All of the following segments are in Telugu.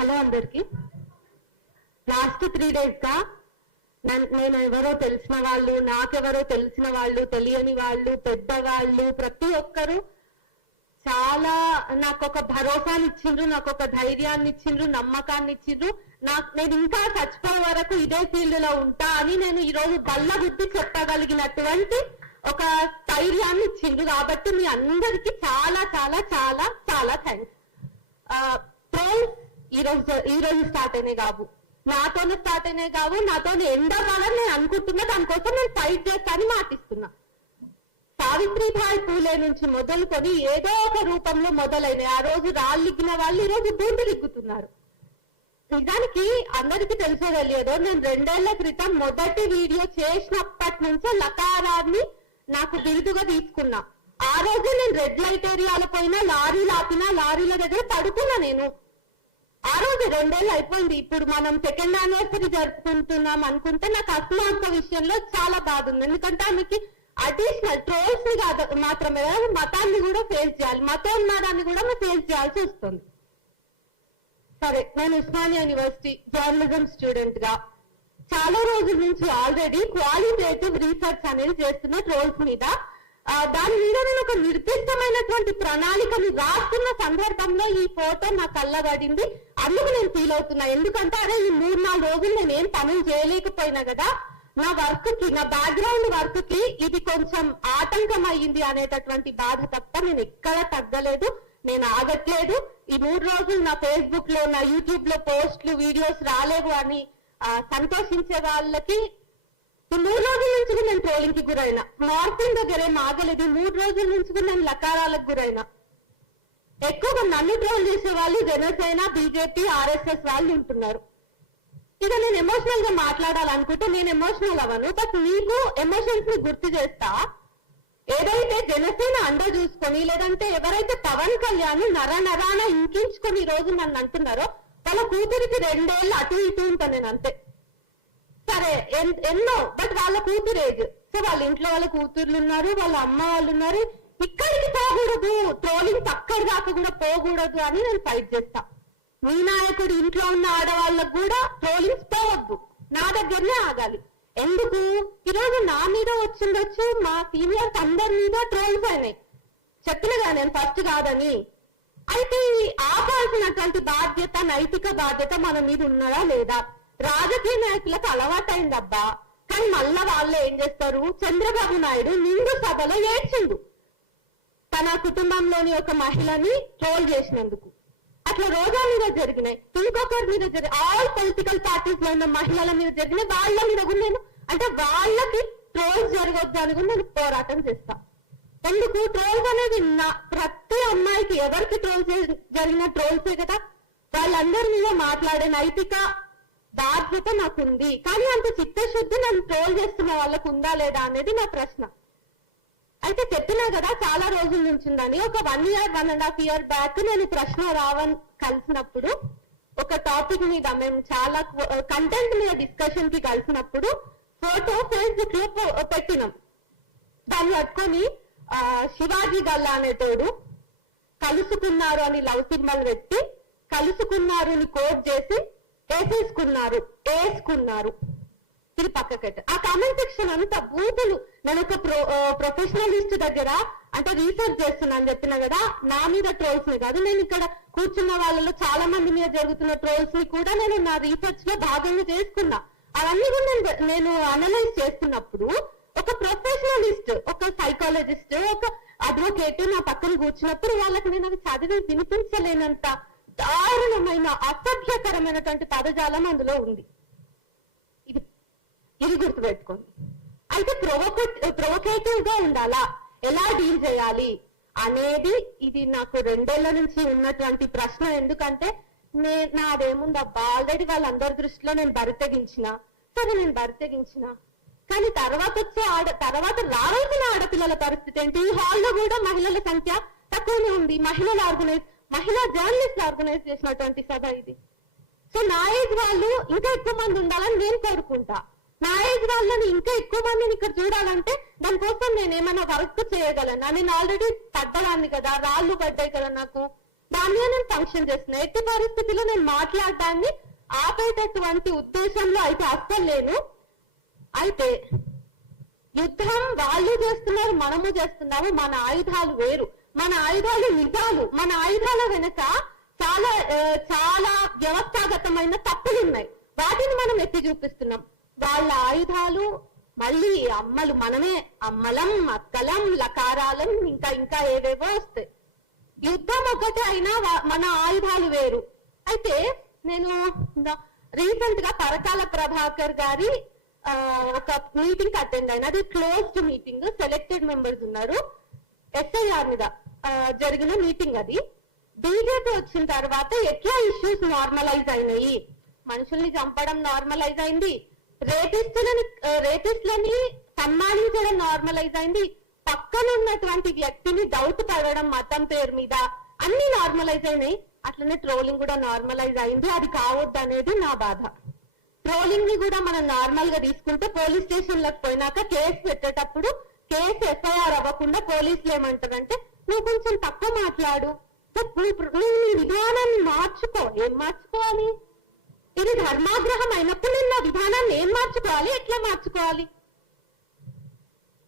హలో అందరికి. లాస్ట్ 3 days గా నేను ఎవరో తెలిసిన వాళ్ళు, నాకెవరో తెలిసిన వాళ్ళు, తెలియని వాళ్ళు, పెద్దవాళ్ళు, ప్రతి ఒక్కరు చాలా నాకు ఒక భరోసాని ఇచ్చిండ్రు, నాకు ఒక ధైర్యాన్ని ఇచ్చిండ్రు, నమ్మకాన్ని ఇచ్చిండ్రు. నేను ఇంకా చచ్చిపోయే వరకు ఇదే ఫీల్డ్ లో ఉంటా అని నేను ఈ రోజు బల్ల గుద్ది చెప్పగలిగినటువంటి ఒక ధైర్యాన్ని ఇచ్చిండ్రు. కాబట్టి మీ అందరికి చాలా చాలా చాలా చాలా థ్యాంక్స్. ట్రోల్స్ ఈ రోజు స్టార్ట్ అయినాయి కావు, నాతోనే స్టార్ట్ అయినాయి కావు, నాతోనే ఎండ్ అవ్వాలని నేను అనుకుంటున్నా. దానికోసం నేను ఫైట్ చేస్తానని మాటిస్తున్నా. సావిత్రిబాయి పూలే నుంచి మొదలుకొని ఏదో ఒక రూపంలో మొదలైనాయి. ఆ రోజు రాళ్ళిగ్గిన వాళ్ళు ఈ రోజు బూందులు ఇగ్గుతున్నారు. నిజానికి అందరికీ తెలుసో తెలియదో, నేను 2 ఏళ్ల క్రితం మొదటి వీడియో చేసినప్పటి నుంచే లకారాన్ని నాకు బిరుదుగా తీసుకున్నా. ఆ రోజు నేను రెడ్ లైట్ ఏరియాల పోయినా, లారీలు ఆపినా, లారీల దగ్గర పడుకున్నా. నేను ఆ రోజు 2 ఏళ్ళు అయిపోయింది. ఇప్పుడు మనం 2nd anniversary జరుపుకుంటున్నాం అనుకుంటే నాకు అస్మాక విషయంలో చాలా బాధ ఉంది. ఎందుకంటే ఆమెకి అడిషనల్ ట్రోల్స్ ని కాదు మాత్రమే మతాన్ని కూడా ఫేస్ చేయాలి, మతోన్మాదాన్ని కూడా ఫేస్ చేయాల్సి వస్తుంది. సరే, నేను ఉస్మానియా యూనివర్సిటీ జర్నలిజం స్టూడెంట్ గా చాలా రోజుల నుంచి ఆల్రెడీ క్వాలిటేటివ్ రీసెర్చ్ అనేది చేస్తున్న ట్రోల్స్ మీద. దాని మీద నేను ఒక నిర్దిష్టమైనటువంటి ప్రణాళికను రాస్తున్న సందర్భంలో ఈ ఫోటో నా కళ్ళబడింది. అందుకు నేను ఫీల్ అవుతున్నా. ఎందుకంటే అరే ఈ 3-4 రోజులు నేను ఏం పనులు చేయలేకపోయినా కదా, నా వర్క్ కి, నా బ్యాక్గ్రౌండ్ వర్క్ కి ఇది కొంచెం ఆటంకం అయ్యింది అనేటటువంటి బాధ తప్ప నేను ఎక్కడ తగ్గలేదు, నేను ఆగట్లేదు. ఈ 3 రోజులు నా ఫేస్బుక్ లో, నా యూట్యూబ్ లో పోస్టులు, వీడియోస్ రాలేవు అని సంతోషించే వాళ్ళకి ఈ 3 రోజుల నుంచి కూడా నేను ట్రోలింగ్ కి గురైనా. మార్పింగ్ దగ్గర ఏం ఆగలేదు. 3 రోజుల నుంచి కూడా నేను లకారాలకు గురైనా. ఎక్కువగా నన్ను ట్రోల్ చేసే వాళ్ళు జనసేన, బీజేపీ, ఆర్ఎస్ఎస్ వాళ్ళు ఉంటున్నారు. ఇక నేను ఎమోషనల్ గా మాట్లాడాలనుకుంటే నేను ఎమోషనల్ అవ్వను. బట్ మీకు ఎమోషన్స్ ని గుర్తు చేస్తా. ఏదైతే జనసేన అండ చూసుకొని, లేదంటే ఎవరైతే పవన్ కళ్యాణ్ నరాన ఇంకించుకొని ఈ రోజు నన్ను అంటున్నారో, వాళ్ళ కూతురికి 2 ఏళ్ళు అటు ఇటు ఉంటాను నేను, అంతే. సరే, ఎన్నో, బట్ వాళ్ళ కూతురు ఏజ్. సో వాళ్ళ ఇంట్లో వాళ్ళ కూతుర్లు ఉన్నారు, వాళ్ళ అమ్మ వాళ్ళు ఉన్నారు. ఇక్కడికి పోకూడదు, ట్రోలింగ్ అక్కడి దాకా కూడా పోకూడదు అని నేను ఫైట్ చేస్తా. మీ నాయకుడు ఇంట్లో ఉన్న ఆడవాళ్ళకు కూడా ట్రోలింగ్స్ పోవద్దు, నా దగ్గరనే ఆగాలి. ఎందుకు ఈరోజు నా మీద వచ్చిండొచ్చు, మా సీనియర్స్ అందరి మీద ట్రోల్స్ అయినాయి. చెప్పినగా నేను ఫస్ట్ కాదని. అయితే ఆపాల్సినటువంటి బాధ్యత, నైతిక బాధ్యత మన మీద ఉన్నదా లేదా? రాజకీయ నాయకులకు అలవాటైందబ్బా. కానీ మళ్ళా వాళ్ళు ఏం చేస్తారు? చంద్రబాబు నాయుడు నిండు సభలో ఏడ్చిండు తన కుటుంబంలోని ఒక మహిళని ట్రోల్ చేసినందుకు. అట్లా రోజా మీద జరిగినాయి, ఇంకొకరి మీద జరిగిన, ఆల్ పొలిటికల్ పార్టీస్ లో ఉన్న మహిళల మీద జరిగినాయి. వాళ్ళ మీద కూడా నేను, అంటే వాళ్ళకి ట్రోల్స్ జరగొద్దు అని కూడా నేను పోరాటం చేస్తా. ఎందుకు? ట్రోల్స్ అనేది ప్రతి అమ్మాయికి, ఎవరికి ట్రోల్స్ జరిగిన ట్రోల్సే కదా. వాళ్ళందరి మీద మాట్లాడే నైతిక బాధ్యత నాకుంది. కానీ అంత చిత్తశుద్ధి నన్ను ట్రోల్ చేస్తున్న వాళ్ళకు ఉందా లేదా అనేది నా ప్రశ్న. అయితే చెప్పినా కదా చాలా రోజుల నుంచి ఉందని. ఒక 1 year, 1.5 year బ్యాక్ నేను ప్రశ్న రావణ్ కలిసినప్పుడు ఒక టాపిక్ మీద, మేము చాలా కంటెంట్ మీద డిస్కషన్ కి కలిసినప్పుడు ఫోటో ఫేస్బుక్ లో పెట్టినాం. దాన్ని పట్టుకొని శివాజీ గల్లా అనేటోడు కలుసుకున్నారు అని లవ్ సింబల్ పెట్టి, కలుసుకున్నారు అని కోట్ చేసి వేసుకున్నారు ఇది పక్కకెట్ట. ఆ కామెంట్ సెక్షన్ అంతా బూతులు. నేను ఒక ప్రొఫెషనలిస్ట్ దగ్గర అంటే రీసెర్చ్ చేస్తున్నాను చెప్పిన కదా, నా మీద ట్రోల్స్ ని కాదు, నేను ఇక్కడ కూర్చున్న వాళ్ళలో చాలా మంది మీద జరుగుతున్న ట్రోల్స్ ని కూడా నేను నా రీసెర్చ్ లో భాగంగా చేసుకున్నా. అవన్నీ కూడా నేను అనలైజ్ చేస్తున్నప్పుడు ఒక ప్రొఫెషనలిస్ట్, ఒక సైకాలజిస్ట్, ఒక అడ్వకేట్ నా పక్కన కూర్చున్నప్పుడు వాళ్ళకి నేను అవి చదివి వినిపించలేనంత దారుణమైన, అసభ్యకరమైనటువంటి పదజాలం అందులో ఉంది. ఇది గుర్తుపెట్టుకోండి. అయితే ప్రొవోకేటివ్ గా ఉండాలా, ఎలా డీల్ చేయాలి అనేది ఇది నాకు 2 ఏళ్ల నుంచి ఉన్నటువంటి ప్రశ్న. ఎందుకంటే నాదేముందబ్బా, ఆల్రెడీ వాళ్ళందరి దృష్టిలో నేను బరితెగించిన. సరే, నేను బరితెగించిన, కానీ తర్వాత రావాల్సిన ఆడపిల్లల పరిస్థితి ఏంటి? ఈ హాల్లో కూడా మహిళల సంఖ్య తక్కువనే ఉంది. మహిళా జర్నలిస్ట్ ఆర్గనైజ్ చేసినటువంటి సభ ఇది. సో నా ఏజ్ వాళ్ళు ఇంకా ఎక్కువ మంది ఉండాలని నేను కోరుకుంటా. నా ఏజ్ వాళ్ళని ఇంకా ఎక్కువ మందిని ఇక్కడ చూడాలంటే దానికోసం నేను ఏమైనా వర్క్ చేయగలను. నేను ఆల్రెడీ పడ్డదాన్ని కదా, రాళ్ళు పడ్డాయి కదా నాకు. దాన్ని నేను ఫంక్షన్ చేస్తున్నా. ఎట్టి పరిస్థితిలో నేను మాట్లాడడాన్ని ఆపేటటువంటి ఉద్దేశంలో అయితే అస్సలు లేను. అయితే యుద్ధం వాళ్ళు చేస్తున్నారు, మనము చేస్తున్నాము. మన ఆయుధాలు వేరు, మన ఆయుధాలు నిజాలు. మన ఆయుధాల వెనుక చాలా చాలా వ్యవస్థాగతమైన తప్పులు ఉన్నాయి, వాటిని మనం ఎత్తి చూపిస్తున్నాం. వాళ్ళ ఆయుధాలు మళ్ళీ అమ్మలు మనమే, అమ్మలం, అక్కలం, లకారాలం, ఇంకా ఇంకా ఏవేవో వస్తాయి. యుద్ధం ఒకటే అయినా మన ఆయుధాలు వేరు. అయితే నేను రీసెంట్ గా పరకాల ప్రభాకర్ గారి ఒక మీటింగ్ అటెండ్ అయిన, అది క్లోజ్డ్ మీటింగ్, సెలెక్టెడ్ మెంబర్స్ ఉన్నారు. SIR మీద జరిగిన మీటింగ్ అది. బీజేపీ వచ్చిన తర్వాత ఎట్లా ఇష్యూస్ నార్మలైజ్ అయినాయి, మనుషుల్ని చంపడం నార్మలైజ్ అయింది, రేపిస్టులని సన్మానించడం నార్మలైజ్ అయింది, పక్కన ఉన్నటువంటి వ్యక్తిని డౌట్ పడడం మతం పేరు మీద, అన్ని నార్మలైజ్ అయినాయి. అట్లనే ట్రోలింగ్ కూడా నార్మలైజ్ అయింది. అది కావద్దు అనేది నా బాధ. ట్రోలింగ్ ని కూడా మనం నార్మల్ గా తీసుకుంటే పోలీస్ స్టేషన్ లకు పోయినాక కేసు పెట్టేటప్పుడు కేసు FIR అవ్వకుండా పోలీసులు ఏమంటారంటే, నువ్వు కొంచెం తక్కువ మాట్లాడు, నువ్వు నీ విధానాన్ని మార్చుకో. ఏం మార్చుకోవాలి? ఇది ధర్మాగ్రహం అయినప్పుడు నేను నా విధానాన్ని ఏం మార్చుకోవాలి, ఎట్లా మార్చుకోవాలి?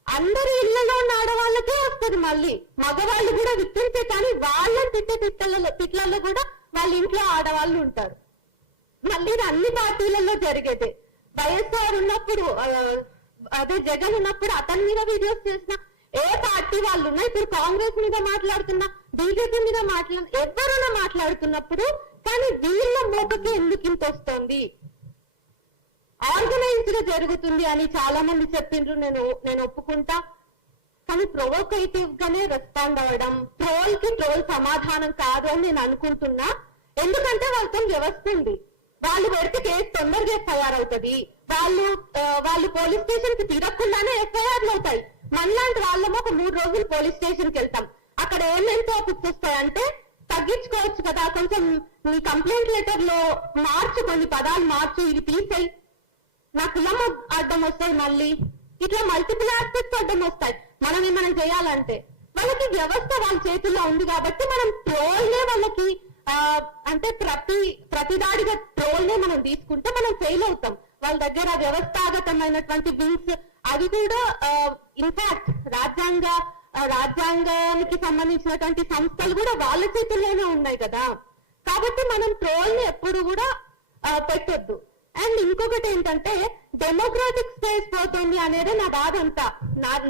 అందరి ఇళ్లలో ఉన్న ఆడవాళ్ళకే వస్తుంది. మళ్ళీ మగవాళ్ళు కూడా విట్టించే, కానీ వాళ్ళని తిట్లలో కూడా వాళ్ళ ఇంట్లో ఆడవాళ్ళు ఉంటారు. మళ్ళీ ఇది అన్ని పార్టీలలో జరిగేదే. వైఎస్ఆర్ ఉన్నప్పుడు, అదే జగన్ ఉన్నప్పుడు అతని మీద వీడియోస్ చేసిన ఏ పార్టీ వాళ్ళు ఉన్నా, ఇప్పుడు కాంగ్రెస్ మీద మాట్లాడుతున్నా, బీజేపీ మీద ఎవరైనా మాట్లాడుతున్నప్పుడు, కానీ వీళ్ళ మోకకి ఎందుకు ఇంత వస్తుంది? ఆర్గనైజ్డ్ గా జరుగుతుంది అని చాలా మంది చెప్పిండ్రు, నేను ఒప్పుకుంటా. కానీ ప్రొవోకేటివ్ గానే రెస్పాండ్ అవ్వడం ట్రోల్ కి ట్రోల్ సమాధానం కాదు అని నేను అనుకుంటున్నా. ఎందుకంటే వాళ్ళతో వ్యవస్థ ఉంది. వాళ్ళు పెడితే కేసు తొందరగా FIR అవుతుంది. వాళ్ళు పోలీస్ స్టేషన్ కి తిరగకుండానే FIRలు అవుతాయి. మనలాంటి వాళ్ళము ఒక 3 రోజులు పోలీస్ స్టేషన్ కి వెళ్తాం. అక్కడ ఏమేమి టాపిక్స్ వస్తాయంటే, తగ్గించుకోవచ్చు కదా, కొంచెం నీ కంప్లైంట్ లెటర్ లో మార్చు, కొన్ని పదాలు మార్చు, ఇది తీసేయి, నా కులం అడ్డం వస్తాయి, మళ్ళీ ఇట్లా మల్టిపుల్ ఆస్పెక్ట్స్ అడ్డం వస్తాయి. మనం ఏమైనా చేయాలంటే వాళ్ళకి వ్యవస్థ వాళ్ళ చేతుల్లో ఉంది కాబట్టి మనం ట్రోల్నే వాళ్ళకి అంటే ప్రతిదాడిగా ట్రోల్నే మనం తీసుకుంటే మనం ఫెయిల్ అవుతాం. వాళ్ళ దగ్గర వ్యవస్థాగతమైనటువంటి బిల్స్ అవి కూడా ఇన్ఫాక్ట్ రాజ్యాంగానికి సంబంధించినటువంటి సంస్థలు కూడా వాళ్ళ చేతుల్లోనే ఉన్నాయి కదా. కాబట్టి మనం ట్రోల్ ని ఎప్పుడు కూడా పెట్టొద్దు. అండ్ ఇంకొకటి ఏంటంటే, డెమోక్రాటిక్ స్పేస్ పోతుంది అనేది నా బాధ అంతా.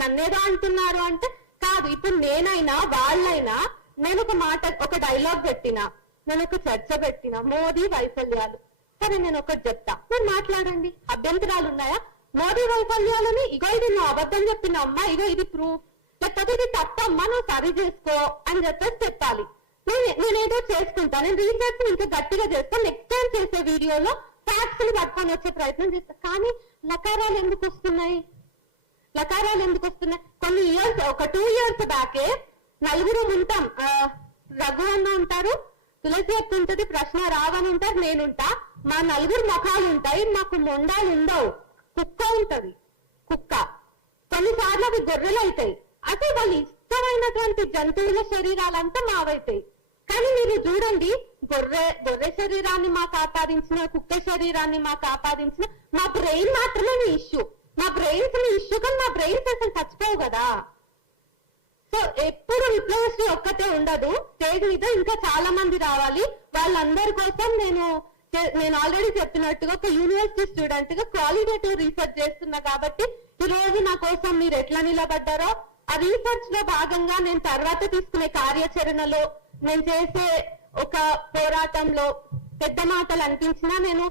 నన్నేదో అంటున్నారు అంటే కాదు. ఇప్పుడు నేనైనా వాళ్ళైనా, నేను ఒక డైలాగ్ పెట్టినా, నేను ఒక చర్చ పెట్టినా, మోదీ వైఫల్యాలు, సరే నేను ఒకటి చెప్తా, మీరు మాట్లాడండి, అభ్యంతరాలు ఉన్నాయా? మోదీ వైఫల్యాలని, ఇగో ఇది నువ్వు అబద్ధం చెప్పిన అమ్మా, ఇగో ఇది ప్రూఫ్, లేకపోతే ఇది తప్పమ్మా, నువ్వు సరి చేసుకో అని చెప్పాలి. నేనేదో చేసుకుంటా, నేను రీసెర్చ్ ఇంకా గట్టిగా చేస్తాను. నెక్స్ట్ టైం చేసే వీడియోలో ఫ్యాక్ట్స్ ని పట్టుకొని వచ్చే ప్రయత్నం చేస్తా. కానీ లకారాలు ఎందుకు వస్తున్నాయి? కొన్ని ఇయర్స్, ఒక 2 years బ్యాకే నలుగురు ఉంటాం. రఘు అన్న ఉంటారు, తులసి అక్క ఉంటది, ప్రశ్న రావని ఉంటారు, నేనుంటా. మా నలుగురు ముఖాలు ఉంటాయి, మాకు మొండాలు ఉండవు. కుక్క ఉంటది, కుక్క. కొన్నిసార్లు అవి గొర్రెలు అవుతాయి. అంటే వాళ్ళు ఇష్టమైనటువంటి జంతువుల శరీరాలంతా మావైతాయి. కానీ మీరు చూడండి, గొర్రె శరీరాన్ని మాకు ఆపాదించిన, కుక్క శరీరాన్ని మాకు ఆపాదించిన, మా బ్రెయిన్ మాత్రమే మీ ఇష్యూ. మా బ్రెయిన్స్ మీ ఇష్యూ, కానీ మా బ్రెయిన్స్ అసలు చచ్చిపోవు కదా. సో ఎప్పుడు విప్లవశ్రీ ఒక్కతే ఉండదు. స్టేజ్ మీద ఇంకా చాలా మంది రావాలి. వాళ్ళందరి కోసం నేను ఆల్రెడీ చెప్పినట్టుగా ఒక యూనివర్సిటీ స్టూడెంట్ గా క్వాలిటేటివ్ రీసెర్చ్ చేస్తున్నా. కాబట్టి ఈ రోజు నా కోసం మీరు ఎట్లా నిలబడ్డారో, ఆ రీసెర్చ్ లో భాగంగా నేను తర్వాత తీసుకునే కార్యాచరణలో, నేను చేసే ఒక పోరాటంలో పెద్ద మాటలు అనిపించినా నేను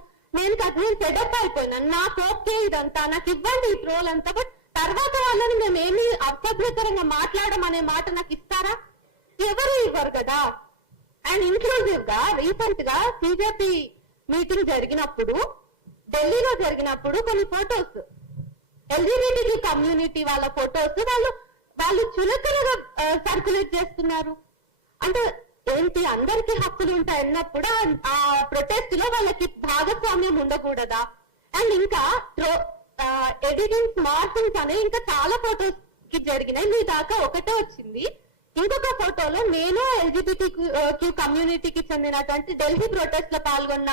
సెటప్ అయిపోయినాను. నాకు ఓకే ఇదంతా, నాకు ఇవ్వండి ఈ ట్రోల్ అంతా, బట్ తర్వాత వాళ్ళని మేమేమి అసభ్యకరంగా మాట్లాడడం అనే మాట నాకు ఇస్తారా? ఎవరు ఇవ్వరు కదా. అండ్ ఇంక్లూజివ్ గా రీసెంట్ గా బీజేపీ మీటింగ్ జరిగినప్పుడు, ఢిల్లీలో జరిగినప్పుడు కొన్ని ఫొటోస్, LGBT కమ్యూనిటీ వాళ్ళ ఫొటోస్ వాళ్ళు చులకనగా సర్క్యులేట్ చేస్తున్నారు. అంటే ఏంటి, అందరికీ హక్కులు ఉంటాయి అన్నప్పుడు ఆ ప్రొటెస్ట్ లో వాళ్ళకి భాగస్వామ్యం ఉండకూడదా? అండ్ ఇంకా ఎడిటింగ్, స్మార్టింగ్స్ అనే ఇంకా చాలా ఫొటోస్ కి జరిగినాయి. మీ దాకా ఒకటే వచ్చింది. ఇంకొక ఫోటోలో నేను ఎల్జిబిటి కమ్యూనిటీకి చెందినటువంటి ఢిల్లీ ప్రొటెస్ట్ లో పాల్గొన్న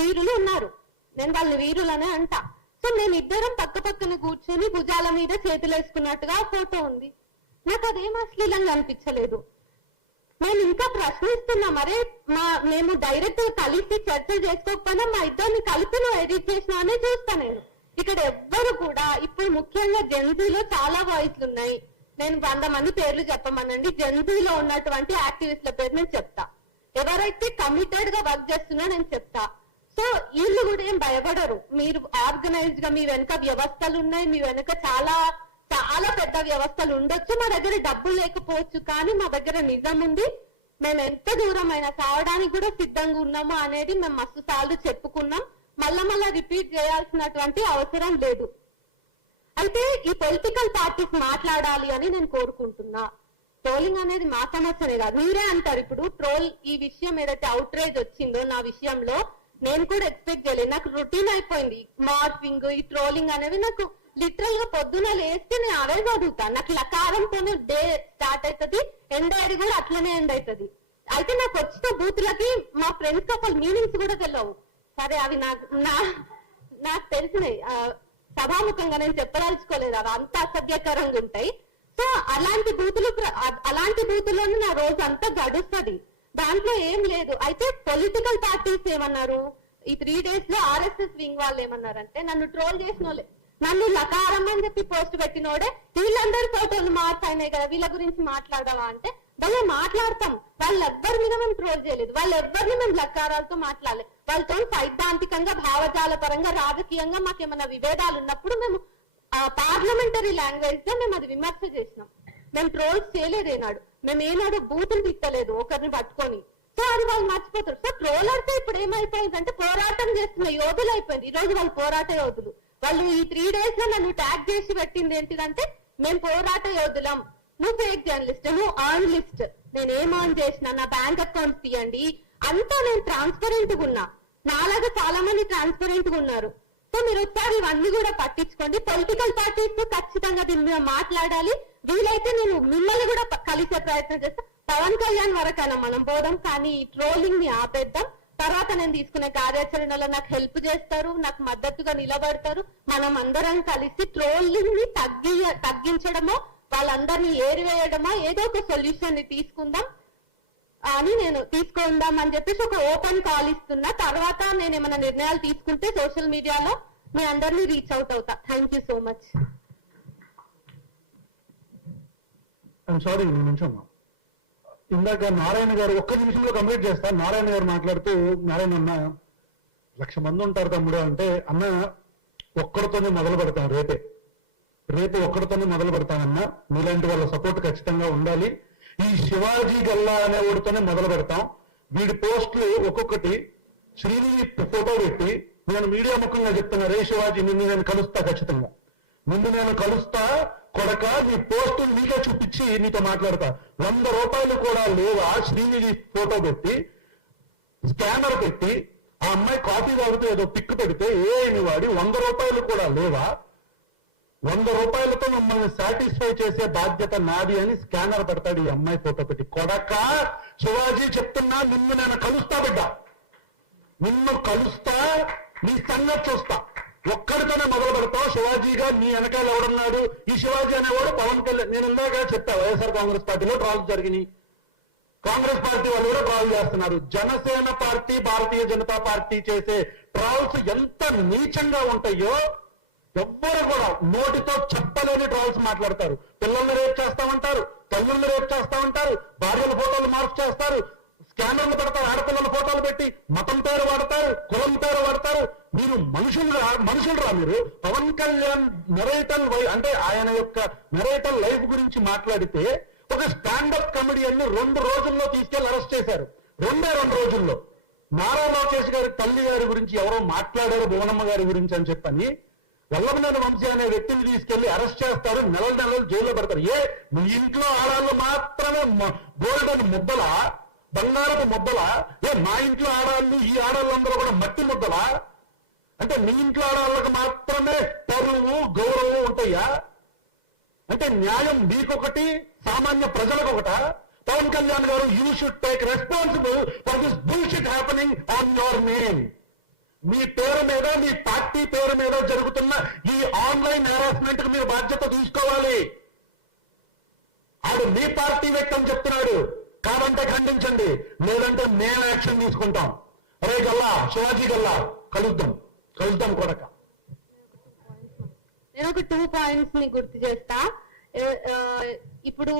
వీరులు ఉన్నారు. నేను వాళ్ళని వీరులనే అంటా. సో నేను ఇద్దరం పక్క పక్కన కూర్చొని భుజాల మీద చేతులు వేసుకున్నట్టుగా ఫోటో ఉంది. నాకు అదేం అశ్లీలంగా అనిపించలేదు. నేను ఇంకా ప్రశ్నిస్తున్నా, మరే మేము డైరెక్ట్ కలిసి చర్చలు చేసుకోకపోయినా మా ఇద్దరిని కలిపి నువ్వు ఎడిట్ చేసినా అనే చూస్తా. నేను ఇక్కడ ఎవ్వరు కూడా ఇప్పుడు ముఖ్యంగా జెన్జీలో చాలా వాయిస్లు ఉన్నాయి. నేను 100 మంది పేర్లు చెప్పమనండి. జెన్జీలో ఉన్నటువంటి యాక్టివిస్టుల పేరు నేను చెప్తా. ఎవరైతే కమిటెడ్ గా వర్క్ చేస్తున్నా నేను చెప్తా. సో వీళ్ళు కూడా ఏం భయపడరు. మీరు ఆర్గనైజ్డ్ గా మీ వెనుక వ్యవస్థలు ఉన్నాయి, మీ వెనుక చాలా చాలా పెద్ద వ్యవస్థలు ఉండొచ్చు. మా దగ్గర డబ్బులు లేకపోవచ్చు, కానీ మా దగ్గర నిజం ఉంది. మేము ఎంత దూరం అయినా సావడానికి కూడా సిద్ధంగా ఉన్నాము అనేది మేము మస్తు సార్లు చెప్పుకున్నాం. మళ్ళా రిపీట్ చేయాల్సినటువంటి అవసరం లేదు. అయితే ఈ పొలిటికల్ పార్టీస్ మాట్లాడాలి అని నేను కోరుకుంటున్నా. ట్రోలింగ్ అనేది మా సమస్యనే కాదు. మీరే అంటారు ఇప్పుడు ట్రోల్ ఈ విషయం ఏదైతే అవుట్రేజ్ వచ్చిందో నా విషయంలో నేను కూడా ఎక్స్పెక్ట్ చేయలేదు. నాకు రొటీన్ అయిపోయింది మార్ఫింగ్, ఈ ట్రోలింగ్ అనేవి. నాకు లిటరల్ గా పొద్దున లేస్తే నేను అవే చదువుతాను. నాకు లకారంతోనే డే స్టార్ట్ అవుతుంది, ఎండ్ అయ్యేది కూడా అట్లనే ఎండ్ అవుతుంది. అయితే నాకు వచ్చిన బూతులకి మా ఫ్రెండ్స్ అసలు మీనింగ్స్ కూడా తెలియవు. సరే అవి నాకు తెలిసినాయి, సభాముఖంగా నేను చెప్పదలుచుకోలేదు. అవి అంత అసభ్యకరంగా ఉంటాయి. సో అలాంటి బూతులను నా రోజు అంతా గడుస్తుంది. దాంట్లో ఏం లేదు. అయితే పొలిటికల్ పార్టీస్ ఏమన్నారు, ఈ 3 days లో ఆర్ఎస్ఎస్ వింగ్ వాళ్ళు ఏమన్నారంటే, నన్ను ట్రోల్ చేసిన వాళ్ళే, నన్ను లకారం అని చెప్పి పోస్ట్ పెట్టినోడే వీళ్ళందరి ఫోటోలు మార్చాయినాయి కదా, వీళ్ళ గురించి మాట్లాడవా అంటే వాళ్ళు మాట్లాడతాం. వాళ్ళెవ్వరి మీద మేము ట్రోల్ చేయలేదు, వాళ్ళెవ్వరిని మేము లకారాలతో మాట్లాడలేదు. వాళ్ళతో సైద్ధాంతికంగా, భావజాల పరంగా, రాజకీయంగా మాకేమైనా విభేదాలు ఉన్నప్పుడు మేము పార్లమెంటరీ లాంగ్వేజ్ లో మేము అది విమర్శ చేసినాం. మేము ట్రోల్స్ చేయలేదు. మేము ఏనాడు బూతులు తిట్టలేదు ఒకరిని పట్టుకొని. సో అది వాళ్ళు మర్చిపోతారు. సో ట్రోలర్తో ఇప్పుడు ఏమైపోయిందంటే పోరాటం చేస్తున్న యోధులు అయిపోయింది. ఈ రోజు వాళ్ళు పోరాట యోధులు. వాళ్ళు ఈ 3 days లో నన్ను ట్యాగ్ చేసి పెట్టింది ఏంటిదంటే, మేము పోరాట యోధులం, నువ్వు ఫేక్ జర్నలిస్ట్, నువ్వు ఆన్ లిస్ట్. నేను ఏం ఆన్ చేసిన, నా బ్యాంక్ అకౌంట్ తీయండి, అంతా నేను ట్రాన్స్పరెంట్ గా ఉన్నా. నాలాగా చాలా మంది ట్రాన్స్పరెంట్ గా ఉన్నారు. సో మీరు ఒకసారి ఇవన్నీ కూడా పట్టించుకోండి. పొలిటికల్ పార్టీస్ తో ఖచ్చితంగా దీని మీద మాట్లాడాలి. వీలైతే నేను మిమ్మల్ని కూడా కలిసే ప్రయత్నం చేస్తా. పవన్ కళ్యాణ్ వరకైనా మనం పోదాం, కానీ ఈ ట్రోలింగ్ ని ఆపేద్దాం. తర్వాత నేను తీసుకునే కార్యాచరణలో నాకు హెల్ప్ చేస్తారు, నాకు మద్దతుగా నిలబడతారు. మనం అందరం కలిసి ట్రోలింగ్ ని తగ్గించడమో, వాళ్ళందరినీ ఏరివేయడమో, ఏదో ఒక సొల్యూషన్ ని తీసుకుందాం అని చెప్పేసి ఒక ఓపెన్ కాల్ ఇస్తున్నా. తర్వాత నేను ఏమైనా నిర్ణయాలు తీసుకుంటే సోషల్ మీడియాలో మీ అందరినీ రీచ్ అవుట్ అవుతా. Thank you so much. Sorry, నిమిషం. ఇందాక నారాయణ గారు ఒక్క నిమిషంలో కంప్లీట్ చేస్తా. నారాయణ గారు మాట్లాడుతూ, నారాయణ అన్న 1,00,000 మంది ఉంటారు తమ్ముడు అంటే, అన్న ఒక్కడితోనే మొదలు పెడతాం, రేపు ఒక్కడితోనే మొదలు పెడతామన్నా. మీలాంటి వాళ్ళ సపోర్ట్ ఖచ్చితంగా ఉండాలి. ఈ శివాజీ గల్లా అనే వాడితోనే మొదలు పెడతాం. వీడి పోస్టులు ఒక్కొక్కటి శ్రీనిధి ఫోటో పెట్టి, నేను మీడియా ముఖంగా చెప్తున్నా, రే శివాజీ నిన్ను నేను కలుస్తా, ఖచ్చితంగా నిన్ను నేను కలుస్తా కొడక, నీ పోస్టులు నీకే చూపించి నీతో మాట్లాడతా. 100 రూపాయలు కూడా లేవా శ్రీనిధి ఫోటో పెట్టి, స్కానర్ పెట్టి, ఆ అమ్మాయి కాఫీ తాగుతూ ఏదో పిక్ పెడితే ఏ వాడి 100 రూపాయలు కూడా లేవా, 100 రూపాయలతో మిమ్మల్ని సాటిస్ఫై చేసే బాధ్యత నాది అని స్కానర్ పెడతాడు ఈ అమ్మాయి ఫోటో పెట్టి. కొడక శివాజీ చెప్తున్నా, నిన్ను నేను కలుస్తా బిడ్డ, నిన్ను కలుస్తా, నీ సంగతి చూస్తా. ఒక్కడితోనే మొదలు పెడతావు. శివాజీగా నీ వెనకాల ఎవడున్నాడు? ఈ శివాజీ అనేవాడు పవన్ కళ్యాణ్. నేను ఇందాక చెప్పా, వైఎస్ఆర్ కాంగ్రెస్ పార్టీలో ట్రాల్స్ జరిగినాయి, కాంగ్రెస్ పార్టీ వాళ్ళు కూడా ట్రాల్ చేస్తున్నారు. జనసేన పార్టీ, భారతీయ జనతా పార్టీ చేసే ట్రాల్స్ ఎంత నీచంగా ఉంటాయో ఎవ్వరు కూడా నోటితో చెప్పలేని ట్రాల్స్ మాట్లాడతారు. పిల్లల్ని రేప్ చేస్తామంటారు, తల్లుల్ని రేప్ చేస్తామంటారు, భార్యల ఫోటోలు మార్పు చేస్తారు, స్కానర్లు పెడతారు, ఆడపిల్లల ఫోటోలు పెట్టి మతం పేరు వాడతారు, కులం పేరు వాడతారు. మీరు మనుషులురా మీరు. పవన్ కళ్యాణ్ మెరైటల్ అంటే ఆయన యొక్క మెరైటల్ లైఫ్ గురించి మాట్లాడితే ఒక స్టాండప్ కమెడియన్ని 2 రోజుల్లో తీసుకెళ్లి అరెస్ట్ చేశారు. 2 రోజుల్లో. నారా లోకేష్ గారి తల్లి గారి గురించి ఎవరో మాట్లాడారు, భువనమ్మ గారి గురించి అని చెప్పని వల్లభనేని వంశీ అనే వ్యక్తిని తీసుకెళ్లి అరెస్ట్ చేస్తారు, నెలలు జైల్లో పెడతారు. మీ ఇంట్లో ఆడాళ్ళు మాత్రమే గోల్డెన్ ముద్దలా, బంగారపు ముద్దలా? మా ఇంట్లో ఆడాళ్ళు, ఈ ఆడాళ్ళందరూ కూడా మట్టి ముద్దలా? అంటే మీ ఇంట్లో ఆడాళ్ళకి మాత్రమే పరువు, గౌరవం ఉంటాయా? అంటే న్యాయం మీకొకటి, సామాన్య ప్రజలకు ఒకట? పవన్ కళ్యాణ్ గారు, you should take responsible for this bullshit happening on your name. మీ పేరు మీద, మీ పార్టీ పేరు మీద జరుగుతున్న ఈ ఆన్లైన్ హెరాస్మెంట్ కు మీరు బాధ్యత తీసుకోవాలి. ఆడు మీ పార్టీ వ్యక్తి అని చెప్తున్నాడు, కాదంటే ఖండించండి, లేదంటే మేము యాక్షన్ తీసుకుంటాం. అరే గల్లా, శివాజీ గల్లా, కలుద్దాం కొడక. నేను ఒక 2 పాయింట్స్ ని గుర్తు చేస్తా. ఇప్పుడు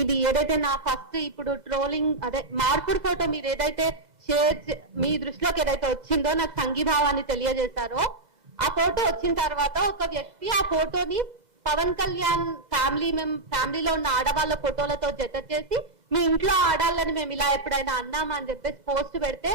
ఇది ఏదైతే నా ఫస్ట్ ఇప్పుడు ట్రోలింగ్ అదే మార్పుడు ఫోటో మీరు ఏదైతే మీ దృష్టిలోకి ఏదైతే వచ్చిందో, నాకు సంఘీభావాన్ని తెలియజేశారో, ఆ ఫోటో వచ్చిన తర్వాత ఒక వ్యక్తి ఆ ఫోటోని పవన్ కళ్యాణ్ ఫ్యామిలీలో ఉన్న ఆడవాళ్ళ ఫోటోలతో జత చేసి మీ ఇంట్లో ఆడాలని మేము ఇలా ఎప్పుడైనా అన్నామా అని చెప్పేసి పోస్ట్ పెడితే,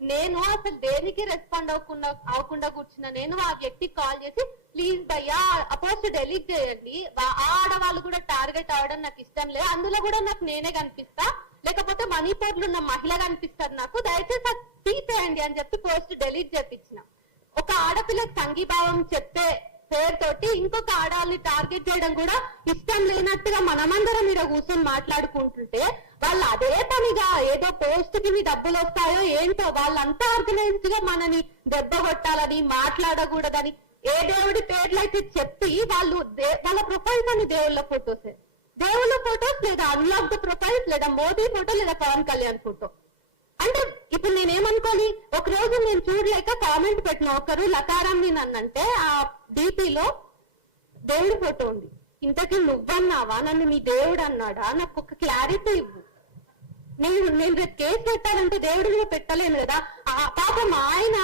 నేను అసలు దేనికి రెస్పాండ్ అవ్వకుండా కూర్చున్నా. నేను ఆ వ్యక్తికి కాల్ చేసి, ప్లీజ్ భయ్యా ఆ పోస్ట్ డెలీట్ చేయండి, ఆ ఆడవాళ్ళు కూడా టార్గెట్ అవడం నాకు ఇష్టం లేదు, అందులో కూడా నాకు నేనే కనిపిస్తా, లేకపోతే మణిపూర్లో ఉన్న మహిళ కనిపిస్తారు నాకు, దయచేసి అది తీసేయండి అని చెప్పి పోస్ట్ డెలీట్ చేపించిన. ఒక ఆడపిల్లకి సంఘీభావం చెప్పే పేరుతోటి ఇంకొక ఆడాలని టార్గెట్ చేయడం కూడా ఇష్టం లేనట్టుగా మనమందరం మీద కూర్చొని మాట్లాడుకుంటుంటే, వాళ్ళు అదే పనిగా ఏదో పోస్ట్ కి మీ డబ్బులు వస్తాయో ఏంటో వాళ్ళంతా ఆర్గనైజ్డ్ గా మనని దెబ్బ కొట్టాలని, మాట్లాడకూడదని ఏ దేవుడి పేర్లు అయితే చెప్పి వాళ్ళ ప్రొఫైల్స్ అని దేవుళ్ళ ఫొటోసే, దేవుళ్ళ ఫొటోస్ లేదా అన్లాక్డ్ ప్రొఫైల్స్, లేదా మోదీ ఫోటో, లేదా పవన్ కళ్యాణ్ ఫోటో. అంటే ఇప్పుడు నేనేమనుకోని, ఒక రోజు నేను చూడలేక కామెంట్ పెట్టిన ఒకరు లకారాన్ని నన్నంటే, ఆ డీపీలో దేవుడి ఫోటో ఉంది, ఇంతకీ నువ్వన్నావా, నన్ను నీ దేవుడు అన్నాడా, నాకు ఒక క్లారిటీ ఇవ్వు. నేను రేపు కేసు పెట్టాలంటే దేవుడి మీద పెట్టలేను కదా. పాపం ఆయన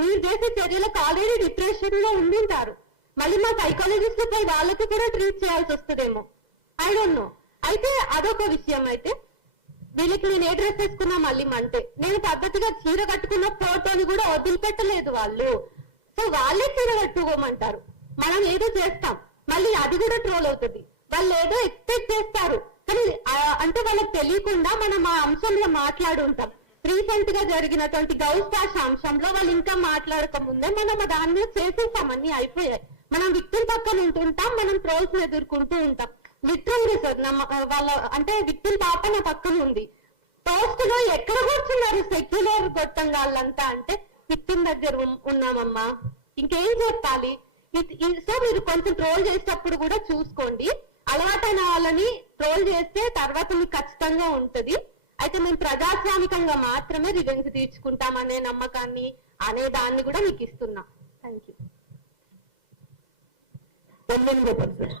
మీరు చేసే చర్యలకు ఆల్రెడీ డిప్రెషన్ లో ఉండింటారు, మళ్ళీ మా సైకాలజిస్ట్ పోయి వాళ్ళకి కూడా ట్రీట్ చేయాల్సి వస్తుందేమో, ఐ డోంట్ నో. అయితే అదొక విషయం. అయితే వీళ్ళకి నేను ఏ డ్రెస్ వేసుకున్నా మళ్ళీ అంటే, నేను పద్ధతిగా చీర కట్టుకున్న ఫోటోని కూడా వదిలిపెట్టలేదు వాళ్ళు. సో వాళ్ళే చీర కట్టుకోమంటారు, మనం ఏదో చేస్తాం, మళ్ళీ అది కూడా ట్రోల్ అవుతుంది. వాళ్ళు ఏదో ఎక్స్పెక్ట్ చేస్తారు, కానీ అంటే వాళ్ళకి తెలియకుండా మనం ఆ అంశంలో మాట్లాడుంటాం. రీసెంట్ గా జరిగినటువంటి గౌస్ భాష అంశంలో వాళ్ళు ఇంకా మాట్లాడక ముందే మనం దాని మీద చేసేసాం, అన్ని అయిపోయాయి. మనం విక్టిమ్ పక్కన ఉంటుంటాం, మనం ట్రోల్స్ ఎదుర్కొంటూ ఉంటాం. లిటరల్గా సార్ వాళ్ళ అంటే విక్టిమ్ పాప నా పక్కన ఉంది, పోస్ట్ లో ఎక్కడ కూర్చున్నారు సెక్యులర్ గొట్టంగా వాళ్ళంతా అంటే, విక్టిమ్ దగ్గర ఉన్నామమ్మా, ఇంకేం చెప్పాలి. సో మీరు కొంచెం ట్రోల్ చేసేటప్పుడు కూడా చూసుకోండి, అలవాటైన వాళ్ళని ట్రోల్ చేస్తే తర్వాత మీకు ఖచ్చితంగా ఉంటది. అయితే మేము ప్రజాస్వామికంగా మాత్రమే రివెంజ్ తీర్చుకుంటామనే నమ్మకాన్ని అనే దాన్ని కూడా మీకు ఇస్తున్నా. Thank you. గోపాల్ సార్.